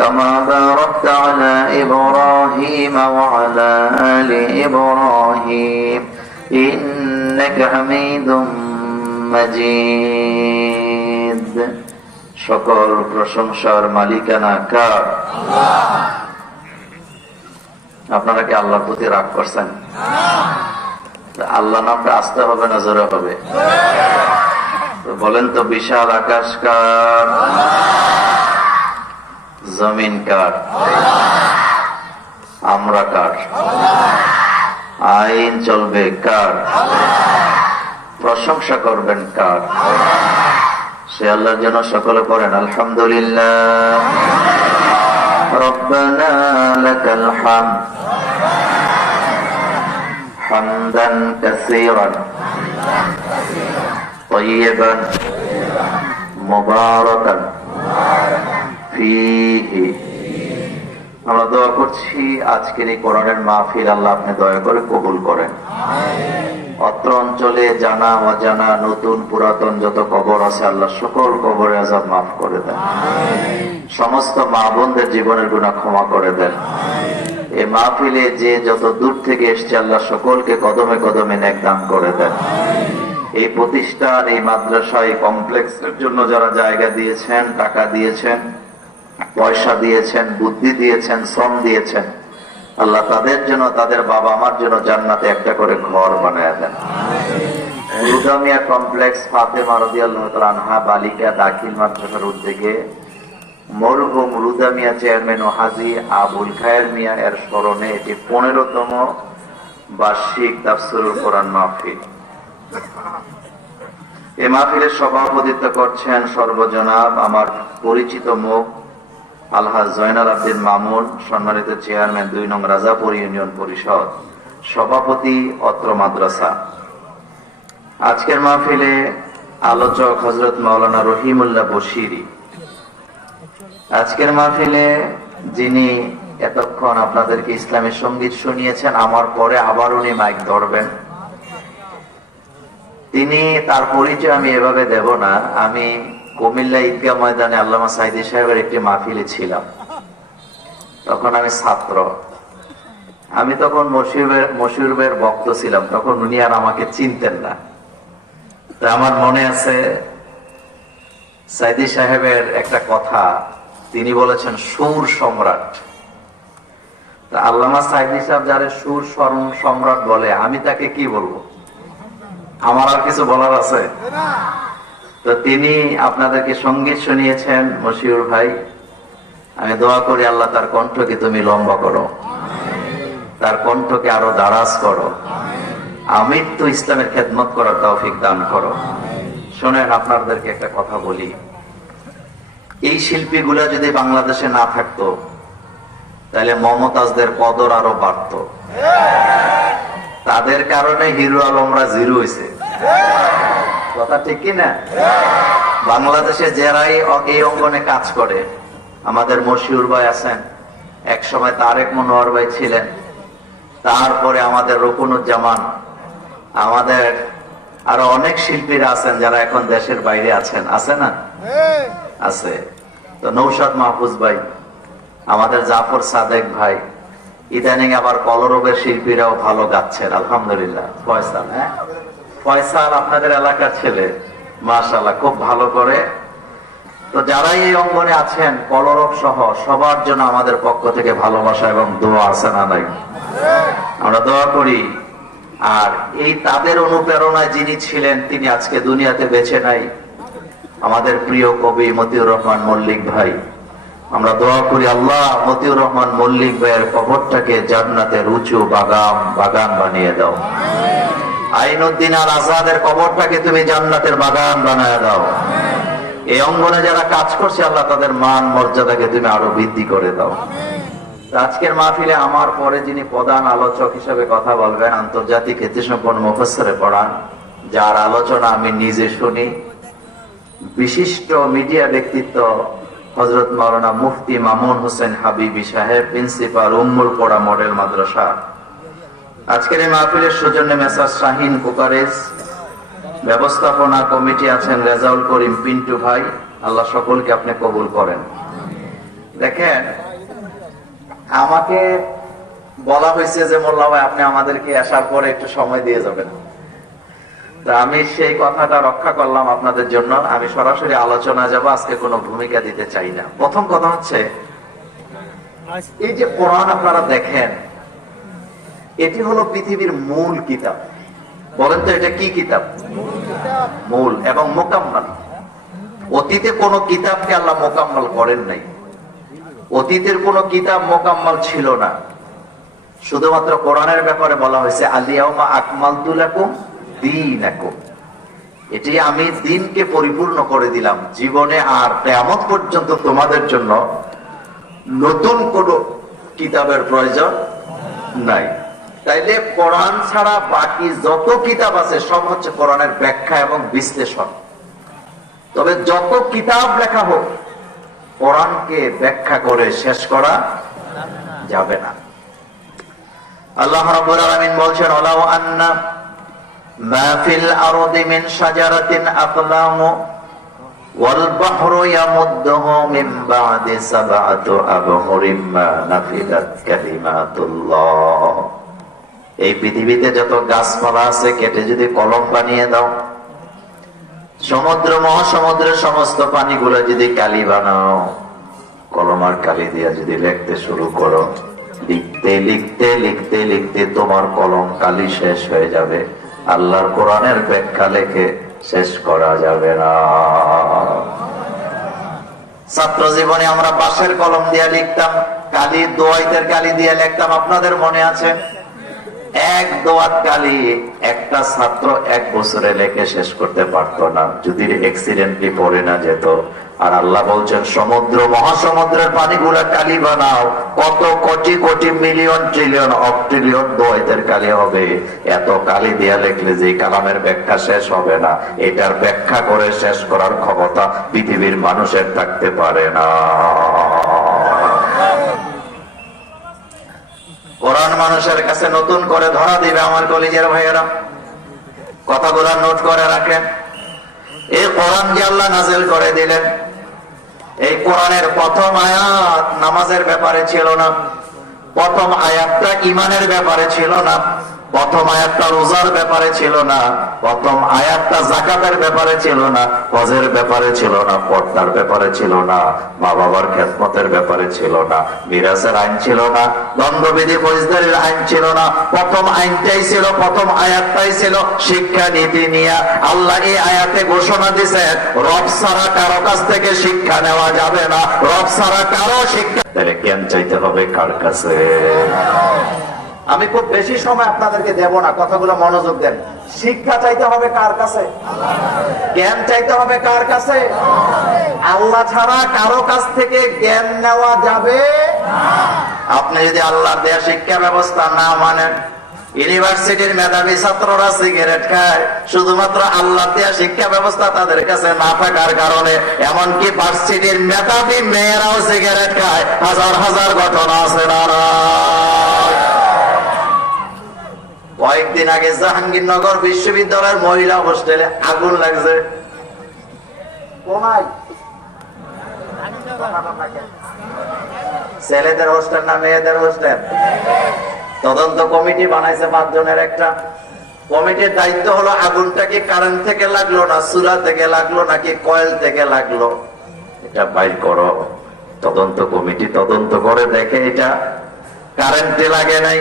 كما باركت على إبراهيم وعلى آل إبراهيم إنك حميد مجيد সকল প্রশংসার মালিকানা কার? আপনারা কি আল্লাহর প্রতি রাগ করছেন? আল্লাহ নামটা আসতে হবে না জোরে হবে? বলেন তো, বিশাল আকাশ কার? জমিন কার? আমরা কার? আইন চলবে কার? প্রশংসা করবেন কার? সে আল্লাহর জন্য সকলে পড়েন আলহামদুলিল্লাহ। রব্বানা লাকাল হামদ হামদান কাসীরান তাইয়িবান মুবারাকান ফীহি। আমরা দোয়া করছি আজকের এই কোরআনের মাহফিল আল্লাহ আপনি দয়া করে কবুল করেন। অত্র অঞ্চলে জানা অজানা নতুন পুরাতন যত কবর আছে আল্লাহ সকল কবরে আযাব মাফ করে দেন। সমস্ত মা বোনদের জীবনের গুনাহ ক্ষমা করে দেন। এই মাহফিলে যে যত দূর থেকে এসছে আল্লাহ সকলকে কদমে কদমে নেক দান করে দেন। এই প্রতিষ্ঠান, এই মাদ্রাসা, এই কমপ্লেক্সের জন্য যারা জায়গা দিয়েছেন, টাকা দিয়েছেন, পয়সা দিয়েছেন, বুদ্ধি দিয়েছেন, শ্রম দিয়েছেন, আল্লাহ তাদের জন্য, তাদের বাবা মার জন্য জান্নাতে একটা করে ঘর বানায় দেন। রুদামিয়া কমপ্লেক্স ফাতেমা রাদিয়াল্লাহু তাআলা আনহা বালিকা দাখিল মাদ্রাসার উদ্যোগে মরহুম রুদামিয়া চেয়ারম্যান ও হাজী আবুল খায়ের মিয়া এর স্মরণে এটি 15তম বার্ষিক তাফসীরুল কোরআন মাহফিল। এই মাহফিলের সভাপতিত্ব করছেন সর্বজনাব আমার পরিচিত মুখ আলহাজ জয়নাল আবদিন মামুন, সম্মানিত চেয়ারম্যান 2 নং রাজাপুর ইউনিয়ন পরিষদ, সভাপতি অত্র মাদ্রাসা। আজকের মাহফিলে আলোচক হযরত মাওলানা রহিমুল্লাহ বশিরি। আজকের মাহফিলে যিনি এতক্ষণ আপনাদেরকে ইসলামের সঙ্গীত শুনিয়েছেন, আমার পরে আবার উনি মাইক ধরবেন। তিনি, তার পরিচয় আমি এভাবে দেব না। আমি কুমিল্লা ঈদগাহ ময়দানে আল্লামা সাইদী সাহেবের একটি মাহফিলে ছিলাম। তখন আমি ছাত্র, আমি তখন মশিউরের বক্ত ছিলাম। তখন উনি আর আমাকে চিনতেন না। আমার মনে আছে সাইদী সাহেবের একটা কথা, তিনি বলেছেন সুর সম্রাট। আল্লামা সাইদী সাহেব যারা সুর সম্রাট বলে, আমি তাকে কি বলবো? আমার আর কিছু বলার আছে? তো তিনি আপনাদেরকে সঙ্গীত শুনিয়েছেন মশিউর ভাই। আমি দোয়া করি আল্লাহ তার কণ্ঠকে তুমি লম্বা করো, তার কণ্ঠকে আরো দারাজ করো, আমৃত্যু ইসলামের খেদমত করার তৌফিক দান করো। শোনেন, আপনাদেরকে একটা কথা বলি, এই শিল্পীগুলা যদি বাংলাদেশে না থাকতো তাহলে মমতাজদের কদর আরো বাড়তো। তাদের কারণে হিরো আলমরা জিরো হয়েছে। কথা ঠিক কিনা? বাংলাদেশে যারাই এই অঙ্গনে কাজ করে, আমাদের মশিউর ভাই আছেন, এক সময় তারেক মনোয়ার ভাই ছিলেন, তারপরে আমাদের রকুনুজ্জামান, আমাদের আরো অনেক শিল্পীরা আছেন যারা এখন দেশের বাইরে আছেন। আছে না? আছে। তো নৌশাদ মাহফুজ ভাই, আমাদের জাফর সাদেক ভাই, ইদানিং আবার কলরবের শিল্পীরাও ভালো গাচ্ছেন আলহামদুলিল্লাহ। ফয়সাল, হ্যাঁ ফয়সাল আপনাদের এলাকার ছেলে, মাশাআল্লাহ খুব ভালো করে। তো যারা এই অঙ্গনে আছেন কলরব সহ সবার জন্য আমাদের পক্ষ থেকে ভালোবাসা এবং দোয়া আছে না নাই? আমরা দোয়া করি। আর এই তাদের অনুপ্রেরণায় যিনি ছিলেন তিনি আজকে দুনিয়াতে বেঁচে নাই, আমাদের প্রিয় কবি মতিউর রহমান মল্লিক ভাই। আমরা দোয়া করি আল্লাহ মতিউর রহমান মল্লিক ভাইয়ের কবরটাকে জান্নাতের উঁচু বাগান বানিয়ে দাও। আইনুদ্দিন আল আজাদের কবরটাকে তুমি জান্নাতের বাগান বানিয়ে দাও। এই অঙ্গনে যারা কাজ করছে আল্লাহ তাদের মান মর্যাদাকে তুমি আরো বৃদ্ধি করে দাও। আজকের মাহফিলে আমার পরে যিনি প্রধান আলোচক হিসেবে কথা বলবেন, আন্তর্জাতিক খ্যাতিসম্পন্ন মুফাসসিরে কোরআন, যার আলোচনা আমি নিজে শুনি, বিশিষ্ট মিডিয়া ব্যক্তিত্ব হযরত মাওলানা মুফতি মামুন হোসেন হাবিবি সাহেব, প্রিন্সিপাল উম্মুল কোরা মডেল মাদ্রাসা। আজকের এই মাহফিলের সৌজন্যে মেসার শাহিন কুকারেজ, ব্যবস্থাপনা কমিটি আছেন রেজাউল করিম পিন্টু ভাই। আল্লাহ সকলকে আপনি কবুল করেন। দেখেন, আমাকে বলা হয়েছে যে মোল্লা ভাই আপনি আমাদেরকে আসার পরে একটু সময় দিয়ে যাবেন। তা আমি সেই কথাটা রক্ষা করলাম আপনাদের জন্য। আমি সরাসরি আলোচনা যাব, আজকে কোনো ভূমিকা দিতে চাই না। প্রথম কথা হচ্ছে, এই যে কোরআন আপনারা দেখেন, এটি হলো পৃথিবীর মূল কিতাব। বলেন তো এটা কি কিতাব? মূল এবং মোকাম্মাল। অতীতে কোন কিতাবকে আল্লাহ মোকাম্মাল করেন নাই। অতীতের কোন কিতাব মোকাম্মাল ছিল না। শুধুমাত্র কোরআনের ব্যাপারে বলা হয়েছে আলিয়াউমা আকমালতু লাকুম দীনাকুম, এটি আমি দিনকে পরিপূর্ণ করে দিলাম। জীবনে আর কিয়ামত পর্যন্ত তোমাদের জন্য নতুন কোন কিতাবের প্রয়োজন নাই। তাইলে কোরআন ছাড়া বাকি যত কিতাব আছে সব হচ্ছে কোরআনের ব্যাখ্যা এবং বিশ্লেষণ। তবে যত কিতাব লেখা হোক, কোরআনকে ব্যাখ্যা করে শেষ করা যাবে না। আল্লাহ রাব্বুল আলামিন বলছেন, ওয়ালাউ আন্না মা ফিল আরদি মিন শাজারাতিন আকলামু ওয়াল বাহরু ইয়ামুদ্দুহু মিন বা'দি সাবআতি আবহুরিম মা নাফিদাত কালিমাতুল্লাহ। এই পৃথিবীতে যত গাছপালা আছে কেটে যদি কলম বানিয়ে দাও, সমুদ্র মহাসমুদ্রের সমস্ত পানিগুলো যদি কালি বানাও, কলম আর কালি দিয়ে যদি লিখতে শুরু করো, লিখতে লিখতে লিখতে লিখতে তোমার কলম কালি শেষ হয়ে যাবে। আল্লাহর কোরআনের ব্যাখ্যা লেখে শেষ করা যাবে না। ছাত্র জীবনে আমরা বাঁশের কলম দিয়ে লিখতাম, কালি দোয়াইতের কালি দিয়ে লিখতাম। আপনাদের মনে আছে? এক দোয়াত কালি একটা ছাত্র 1 বছরে লেখে শেষ করতে পারতো না, যদি অ্যাক্সিডেন্টলি পড়ে না যেত। আর আল্লাহ বলছেন, সমুদ্র মহাসমুদ্রের পানিগুলা কালি বানাও, কত crore crore million trillion octillion দোয়াইতের কালি হবে। এত কালি দিয়া লিখলে যে কালামের ব্যাখ্যা শেষ হবে না, এটার ব্যাখ্যা করে শেষ করার ক্ষমতা পৃথিবীর মানুষের থাকতে পারে না। কোরআন মানুষের কাছে নতুন করে ধরা দিবে। আমার কলিজের ভাইয়েরা, কথাগুলো নোট করে রাখেন। এই কোরআন যে আল্লাহ নাযিল করে দিলেন, এই কোরআনের প্রথম আয়াত নামাজের ব্যাপারে ছিল না, প্রথম আয়াতটা ঈমানের ব্যাপারে ছিল না, প্রথম আয়াতটা রোজার ব্যাপারে ছিল না, প্রথম আয়াতটা যাকাতের ব্যাপারে ছিল না, হজের ব্যাপারে ছিল না, পর্দার ব্যাপারে ছিল না, মা বাবার খেদমতের ব্যাপারে ছিল না, মিরাসের আইন ছিল না, দণ্ডবিধি ফৌজদারির আইন ছিল না। প্রথম আইনটাই ছিল, প্রথম আয়াতটাই ছিল শিক্ষা নীতি নিয়ে। আল্লাহ এই আয়াতে ঘোষণা দিয়েছেন, রব ছাড়া কারো কাছ থেকে শিক্ষা নেওয়া যাবে না, রব ছাড়া কারো শিক্ষা। তাহলে জ্ঞান চাইতে হবে কার কাছে? আমি খুব বেশি সময় আপনাদেরকে দেব না, কথাগুলো মনোযোগ দেন। শিক্ষা চাইতে হবে কার কাছে? জ্ঞান চাইতে হবে কার কাছে? আল্লাহ ছাড়া কারো কাছ থেকে জ্ঞান নেওয়া যাবে। আপনি যদি আল্লাহর দেয়া শিক্ষা ব্যবস্থা না মানেন, ইউনিভার্সিটির মেধাবী ছাত্ররা সিগারেট খায় শুধুমাত্র আল্লাহর দেয়া শিক্ষা ব্যবস্থা তাদের কাছে না থাকার কারণে। এমনকি ভার্সিটির মেধাবী মেয়েরাও সিগারেট খায়। হাজার হাজার ঘটনা আছে না? কয়েকদিন আগে জাহাঙ্গীরনগর বিশ্ববিদ্যালয়ের মহিলা হোস্টেলে আগুন লাগছে। ছেলেদের হোস্টেল না মেয়েদের হোস্টেল? তদন্ত কমিটি বানাইছে 5 জনের একটা। কমিটির দায়িত্ব হলো আগুনটা কি কারেন্ট থেকে লাগলো না চুলা থেকে লাগলো নাকি কয়েল থেকে লাগলো, এটা বাইর করো। তদন্ত কমিটি তদন্ত করে দেখে এটা কারেন্টে লাগে নাই,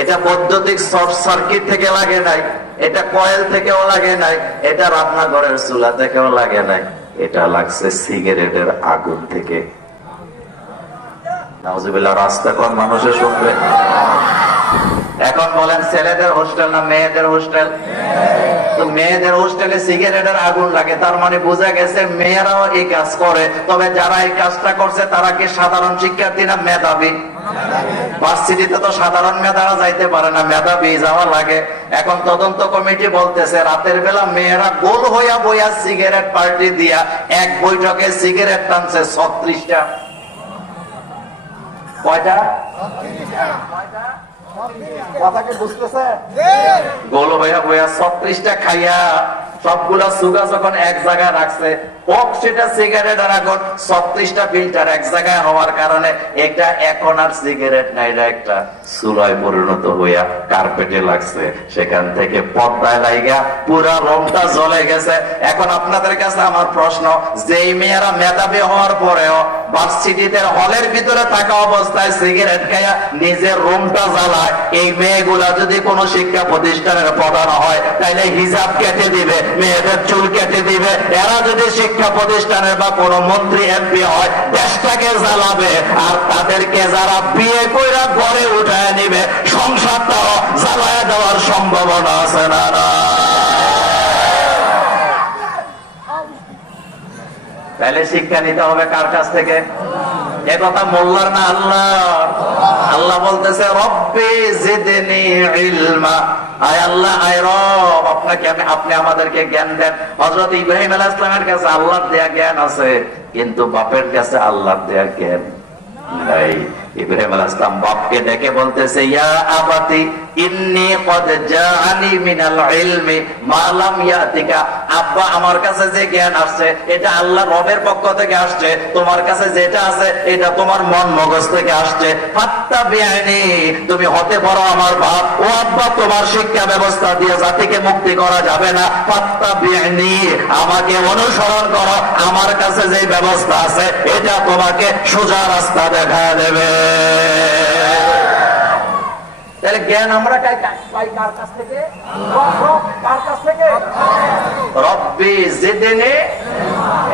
এটা বৈদ্যুতিক শর্ট সার্কিট থেকে লাগে নাই, এটা কয়েল থেকেও লাগে নাই, এটা রান্নাঘরের চুলা থেকেও লাগে নাই, এটা লাগছে সিগারেটের আগুন থেকে। নাউজুবিল্লাহ, রাস্তা কোন মানুষের শুনবে? এখন বলেন ছেলেদের হোস্টেল না মেয়েদের হোস্টেল? তো মেয়েদের হোস্টেলে সিগারেটের আগুন লাগে, তার মানে বোঝা গেছে মেয়েরাও এই কাজ করে। তবে যারা এই কাজটা করছে তারা কি সাধারণ শিক্ষার্থী না মেধাবী? ভার্সিটিতে তো সাধারণ মেধারা যাইতে পারে না, মেধাবী যাওয়া লাগে। এখন তদন্ত কমিটি বলতেছে রাতের বেলা মেয়েরা গোল হইয়া বইয়া সিগারেট পার্টি দিয়া এক বৈঠকে সিগারেট টানছে 36টা। কয়টা? কথাকে বুঝতেছে? গোল হইয়া বইয়া 36টা খাইয়া সবগুলা সুগা যখন এক জায়গায় রাখছে, সেটা সিগারেটের এখন 36টা ফিল্টার এক জায়গায় হওয়ার কারণে এটা এখন আর সিগারেট না, এটা একটা চুলায় পরিণত হইয়া কার্পেটে লাগছে, সেখান থেকে পর্দায় লাইগা পুরা রুমটা জ্বলে গেছে। এখন আপনাদের কাছে আমার প্রশ্ন, যেই মেয়েরা মেধাবী হওয়ার পরেও ভার্সিটিতে হলের ভিতরে থাকা অবস্থায় সিগারেট খাইয়া নিজের রুমটা জ্বালায়, এই মেয়েগুলা যদি কোনো শিক্ষা প্রতিষ্ঠানের প্রধান হয় তাইলে হিজাব কেটে দিবে, মেয়েদের চুল কেটে দিবে। এরা যদি শিক্ষা প্রতিষ্ঠানের বা কোনো মন্ত্রী এমপি হয় দেশটাকে জ্বালাবে, আর তাদেরকে যারা বিয়ে কইরা ঘরে উঠায় নিবে সংসারটাও জ্বালায় দেওয়ার সম্ভাবনা আছে না? তাহলে শিক্ষা নিতে হবে কার কাছ থেকে? এ কথা মোল্লার না আল্লাহর? আল্লাহ বলতেছে রব্বি জিদনি ইলমা, আয় আল্লাহ, আয় রব, আপনি আমাদেরকে জ্ঞান দেন। হযরত ইব্রাহিম আলাইহিস সালামের কাছে আল্লাহর দেয়া জ্ঞান আছে, কিন্তু বাপের কাছে আল্লাহর দেয়া জ্ঞান নাই। ইব্রাহিম আলাইহিস সালাম বাপকে ডেকে বলতেছে, ইয়া আবাতি ইন্নী ক্বাদ জাআনি মিনাল ইলমি মা লাম ইয়াতিকা, আব্বা আমার কাছে যে জ্ঞান আসছে এটা আল্লাহ রবের পক্ষ থেকে আসছে, তোমার কাছে যেটা আছে এটা তোমার মন মগজ থেকে আসছে। ফাত্তাবিআনি, তুমি হতে পারো আমার বাপ, ও আব্বা তোমার শিক্ষা ব্যবস্থা দিয়ে জাতিকে মুক্তি করা যাবে না, ফাত্তাবিআনি, আমাকে অনুসরণ করো, আমার কাছে যে ব্যবস্থা আছে এটা তোমাকে সোজা রাস্তা দেখায় দেবে। তাহলে জ্ঞান আমরা পাই কার কাছ থেকে? কার কাছ থেকে? রব্বি জিদনি।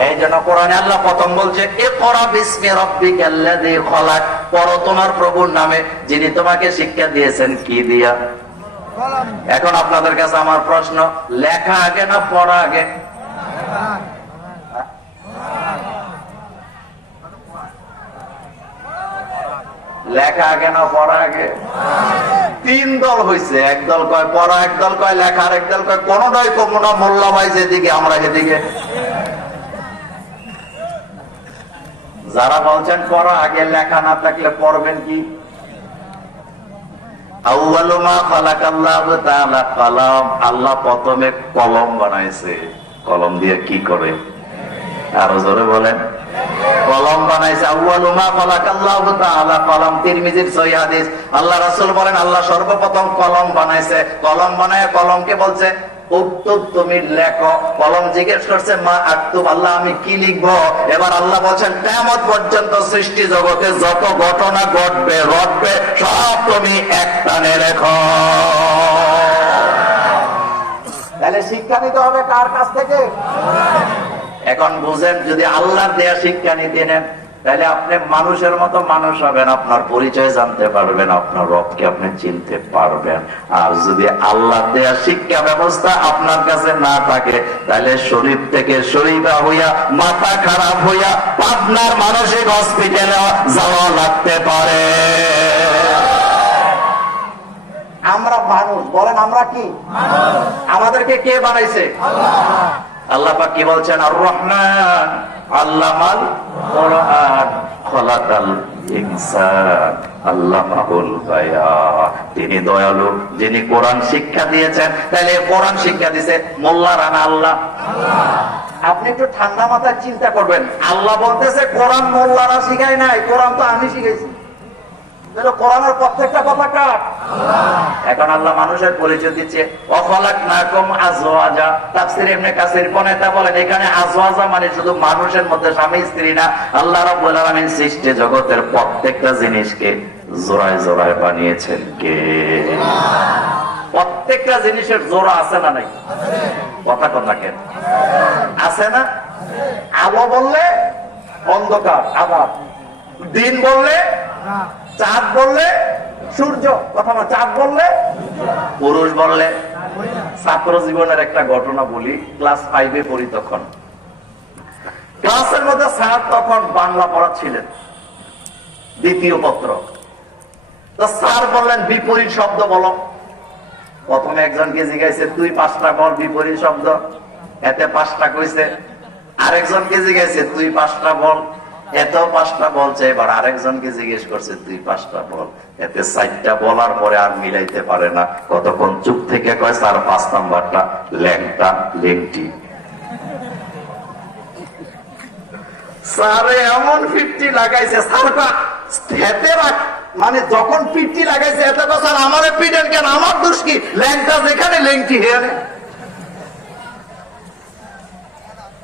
এই জন্য কোরআনে আল্লাহ প্রথম বলছে ইকরা বিসমি রাব্বিকাল্লাযী খলাক, পড়ো তোমার প্রভুর নামে যিনি তোমাকে শিক্ষা দিয়েছেন। কি দিয়া? এখন আপনাদের কাছে আমার প্রশ্ন, লেখা আগে না পড়া আগে? লেখা আগে না পড়া আগে? তিন দল হয়েছে, এক দল কয় পড়া, এক দল কয় লেখা, আর এক দল কয় কোনটাই কম না, মোল্লা ভাই যেদিকে আমরা সেদিকে। যারা বলছেন পড়া আগে, লেখা না থাকলে পড়বেন কি? আউয়ালু মা খালাকাল্লাহু তাআলা কলম, আল্লাহ প্রথমে কলম বানাইছে। কলম দিয়ে কি করে? আরো জোরে বলেন। কলম বানাইছে। আউয়ালু মা খালাকাল্লাহু তাআলা কলম, তিরমিজির সহিহ হাদিস। আল্লাহ রাসূল বলেন আল্লাহ সর্বপ্রথম কলম বানাইছে। কলম বানায় কলমকে বলছে উক্তুব, তুমি লেখো। কলম জিজ্ঞেস করছে মা আক্তুব, আল্লাহ আমি কি লিখবো? এবার আল্লাহ বলছেন কিয়ামত পর্যন্ত সৃষ্টি জগতে যত ঘটনা ঘটবে রটবে সব তুমি একটানে লেখো। তাহলে শিক্ষা নিতে হবে কার কাছ থেকে? এখন বুঝেন, যদি আল্লাহর দেয়া শিক্ষা নিতে নেন তাহলে আপনি মানুষের মতো মানুষ হবেন, আপনার পরিচয় জানতে পারবেন, আপনার রবকে আপনি চিনতে পারবেন। আর যদি আল্লাহর দেয়া শিক্ষা ব্যবস্থা আপনার কাছে না থাকে তাহলে শরীফ থেকে শরীফা হইয়া মাথা খারাপ হইয়া পাবনার মানসিক হসপিটালে যাওয়া লাগতে পারে। আমরা মানুষ, বলেন আমরা কি? আমাদেরকে কে বানাইছে? আল্লাহ পাক কি বলছেন? আর রহমান আল্লামাল কোরআন খলাকাল ইনসান আল্লামাহুল বায়ান, তিনি দয়ালু, যিনি কোরআন শিক্ষা দিয়েছেন। তাহলে কোরআন শিক্ষা দিয়েছে মোল্লারা না আল্লাহ? আপনি একটু ঠান্ডা মাথায় চিন্তা করবেন, আল্লাহ বলতেছে কোরআন মোল্লারা শিখায় নাই, কোরআন তো আমি শিখাইছি। কোরআনের প্রত্যেকটা কথা কার? এখন আল্লাহ মানুষের পরিচয় দিচ্ছে ওয়াখালাকনাকুম আজওয়াজা। তাফসীর ইবনে কাসির পনেতা বলেন এখানে আজওয়াজা মানে শুধু মানুষের মধ্যে স্বামী স্ত্রী না, আল্লাহ রাব্বুল আলামিন সৃষ্টি জগতের প্রত্যেকটা জিনিসকে জোড়ায় জোড়ায় বানিয়েছেন কে? প্রত্যেকটা জিনিসের জোড়া আছে না নাই? কথা কথা কেন আছে না? আলো বললে অন্ধকার, আবার দিন বললে, চাঁদ বললে সূর্য, কথা না, চাঁদ বললে পুরুষ বললে। ছাত্র জীবনের একটা ঘটনা বলি, ক্লাস 5-এ পড়ি তখন। ক্লাসের মধ্যে স্যার তখন বাংলা পড়াচ্ছিলেন, দ্বিতীয় পত্র। তো স্যার বললেন বিপরীত শব্দ বলো। প্রথমে একজনকে জিজ্ঞাসা তুই 5টা বল বিপরীত শব্দ, এতে 5টা কইছে। আরেকজনকে জিজ্ঞাসা তুই 5টা বল, এত 5টা বলছে। এবার আরেকজনকে জিজ্ঞেস করছে তুই 5টা বল, এতে 4টা বলার পরে আর মিলাইতে পারে না। কতক্ষণ চুপ থেকে কয় স্যার 5 নাম্বারটা ল্যাংটা লেংটি। স্যারে এমন 50 লাগাইছে, স্যার মানে যখন 50 লাগাইছে এত কথা আমারে পিটেন কেন, আমার দোষ কি? ল্যাংটা যেখানে লেংটি হেয়ারে।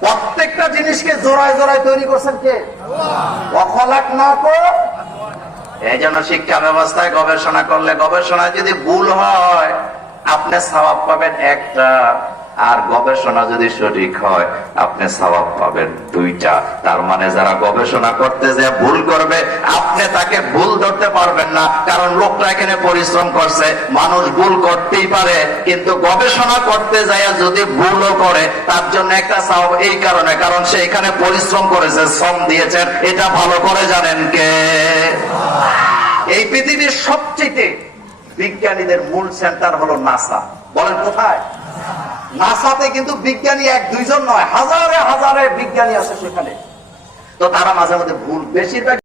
প্রত্যেকটা জিনিসকে জোড়ায় জোড়ায় তৈরি করছেন কে? অখলাক না কো। এই জন্য শিক্ষা ব্যবস্থায় গবেষণা করলে, গবেষণায় যদি ভুল হয় আপনি সওয়াব পাবেন একটা, আর গবেষণা যদি সঠিক হয় আপনি সওয়াব পাবেন দুইটা। তার মানে যারা গবেষণা করতে যায় ভুল করবে, আপনি তাকে ভুল ধরতে পারবেন না, কারণ লোকটা এখানে পরিশ্রম করছে। মানুষ ভুল করতেই পারে, কিন্তু গবেষণা করতে যায় যদি ভুলও করে তার জন্য একটা সওয়াব, এই কারণে কারণ সে এখানে পরিশ্রম করেছে, শ্রম দিয়েছেন। এটা ভালো করে জানেন কে? এই পৃথিবীর সবচেয়ে বিজ্ঞানীদের মূল সেন্টার হলো নাসা। বলেন কোথায়? নাসাতে কিন্তু বিজ্ঞানী 1-2 জন নয়, হাজারে হাজারে বিজ্ঞানী আছে সেখানে। তো তারা মাঝে মধ্যে ভুল, বেশিরভাগ